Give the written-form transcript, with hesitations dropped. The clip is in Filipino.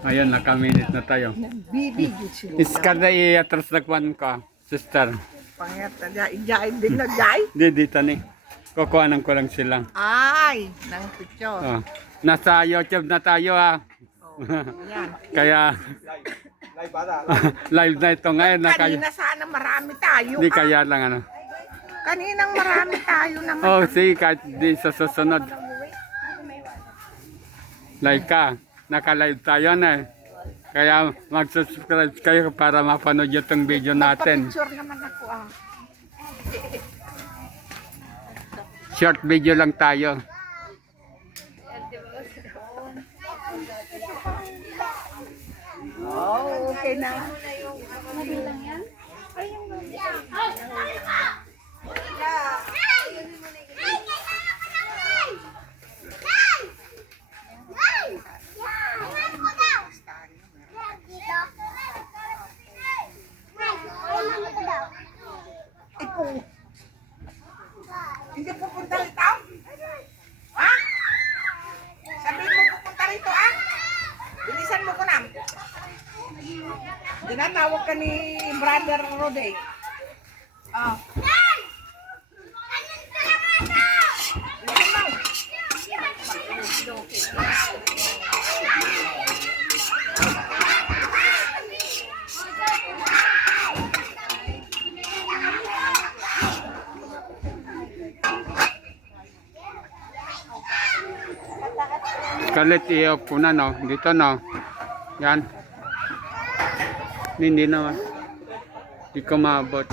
Ayan, nakaminit na tayo. Nagbibigit sila. Iskar na i-atras nagwan ka, sister. Pangat na dyan, din na dyan. Di, dito ni. Kukuhanan ko lang sila. Ay, nang picture. Oh. Nasa YouTube na tayo Yan. Kaya live na ito ngayon. Kanina sana marami tayo. Di kaya lang ano. Kaninang marami tayo naman. Oh, sige, kahit di sa susunod. Like ka. Naka-live tayo na Kaya mag-subscribe kayo para mapanood itong video natin. Picture naman ako Short video lang tayo. Oh, okay na. Hindi pupunta rito? Ha? Sabihin mo pupunta rito, ha? Bilisan mo ko na. Dinatawag ka ni Brother Rode. Oh. Kalit i-off ko na, no? Dito, no? Yan. Hindi naman. Hindi ko maabot.